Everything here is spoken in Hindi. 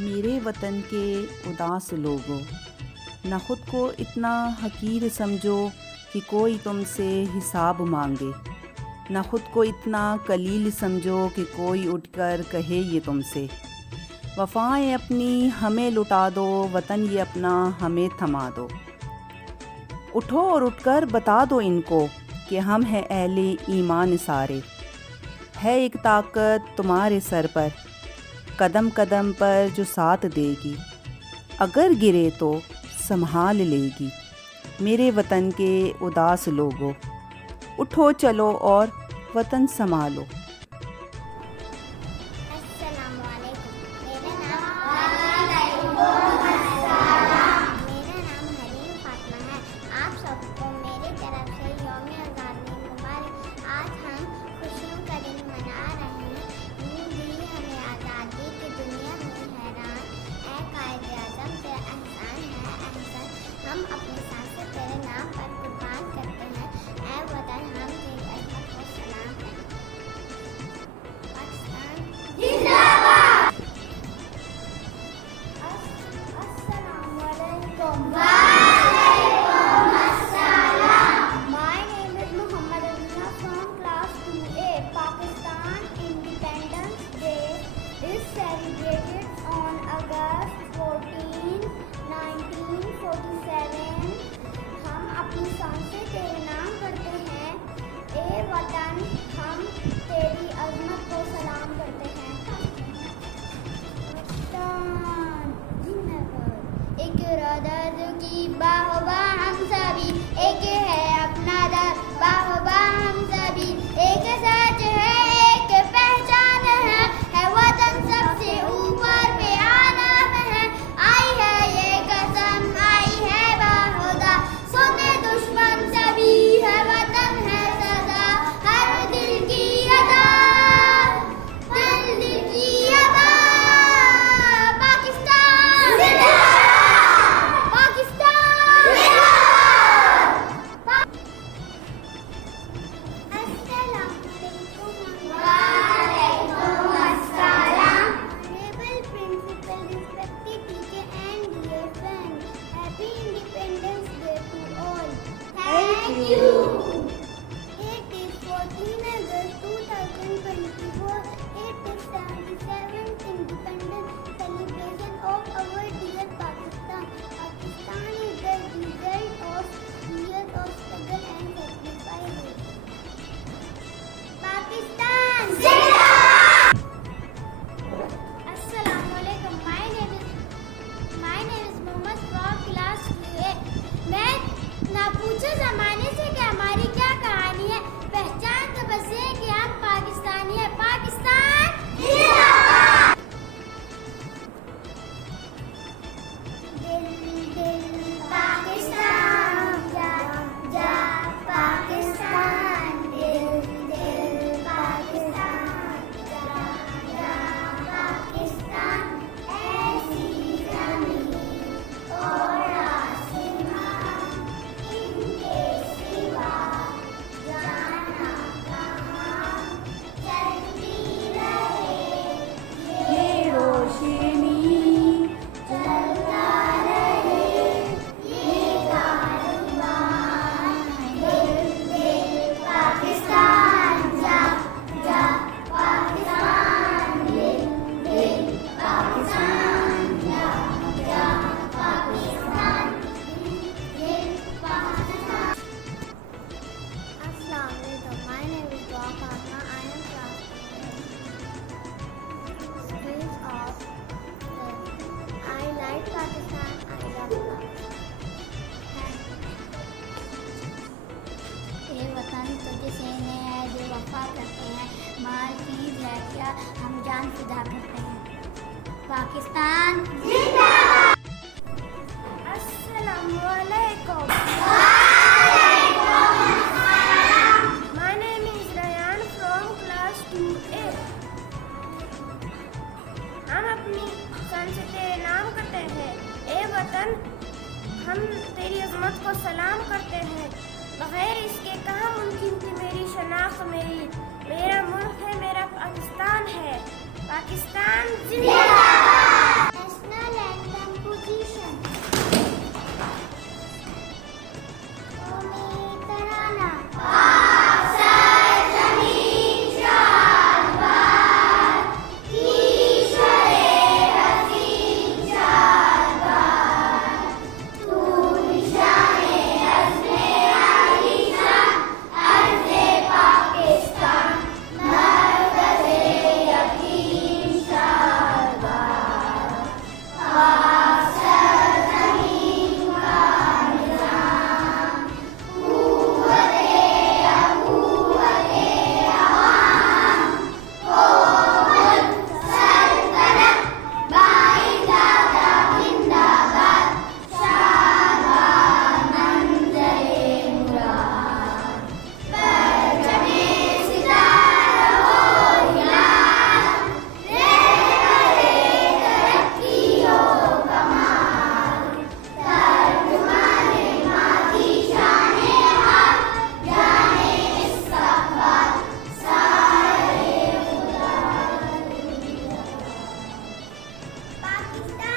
मेरे वतन के उदास लोगों, न खुद को इतना हकीर समझो कि कोई तुमसे हिसाब मांगे, न खुद को इतना कलील समझो कि कोई उठकर कहे ये तुमसे। वफ़ाएं अपनी हमें लुटा दो, वतन ये अपना हमें थमा दो। उठो और उठकर बता दो इनको कि हम हैं अहले ईमान सारे। है एक ताकत तुम्हारे सर पर, कदम कदम पर जो साथ देगी, अगर गिरे तो संभाल लेगी। मेरे वतन के उदास लोगों, उठो चलो और वतन संभालो। हम अपनी सांसें तेरे नाम पर कुर्बान करते हैं। ऐ वतन हम तेरी अज़मत को सलाम करते हैं। पाकिस्तान जिंदाबाद। अस्सलाम वालेकुम। वालेकुम अस्सलाम। My name is Muhammad Amina from class 2A. Pakistan Independence Day is celebrated on August 14, 1947। हम अपनी सांसें तेरे नाम करते हैं। ए वतन हम तेरी अज़मत को सलाम करते हैं। पाकिस्तान जिंदाबाद। एक दर्द की बाहोबा हम सभी, एक है अपना दर्द बाहोबा हम सभी, एक सच है एक पहचान है वतन सबसे ऊपर पे आना है। आई है ये कसम आई है बाहुदा, सुने दुश्मन सभी है वतन है सदा। हर दिल की अदा दिल की अदा। पाकिस्तान जिंदाबाद। पाकिस्तान जिंदाबाद। अस्सलाम वालेकुम। वालेकुम अस्सलाम। Honorable Principal, respected teacher and dear friends, Happy Independence Day to all. Thank you. It is 14 August 2024. It is 77th Independence celebration of our dear Pakistan. Pakistan is the result of years of struggle and sacrifice. Pakistan Zindabad. Assalamu alaikum. My name is Mohammed from class 2A. मैं ना पूछो जमाने से कि हमारी क्या कहानी है, पहचान तो बस ये कि हम पाकिस्तानी है। पाकिस्तान जिंदाबाद। दिल दिल पाकिस्तान जा जा पाकिस्तान, दिल दिल पाकिस्तान जा जा पाकिस्तान। ऐसी ज़मीन और आसमां इनके सिवा जाना कहाँ, चलती रहे ये रोशनी चलता रहे ये कारवां। दिल दिल पाकिस्तान जा जा पाकिस्तान, दिल दिल पाकिस्तान जा जा पाकिस्तान, दिल दिल पाकिस्तान। अस्सलाम वालेकुम। My name is Dua Fatma. I am class 2A. Skills of I like Pakistan. I love Pakistan. ये वतन तो जिसे ने है जो वफा करते हैं, माल चीज है क्या हम जान फिदा करते हैं। पाकिस्तान जिंदाबाद। अस्सलाम वालेकुम। My name is Rayyan from class 2A. हम अपनी सन से तेरे नाम करते हैं। ए वतन हम तेरी अज़मत को सलाम करते हैं। बगैर इसके कहाँ मुमकिन थी मेरी शनाख्त मेरा मुल्क है, मेरा पाकिस्तान है। पाकिस्तान जिंदाबाद। पाकिस्तान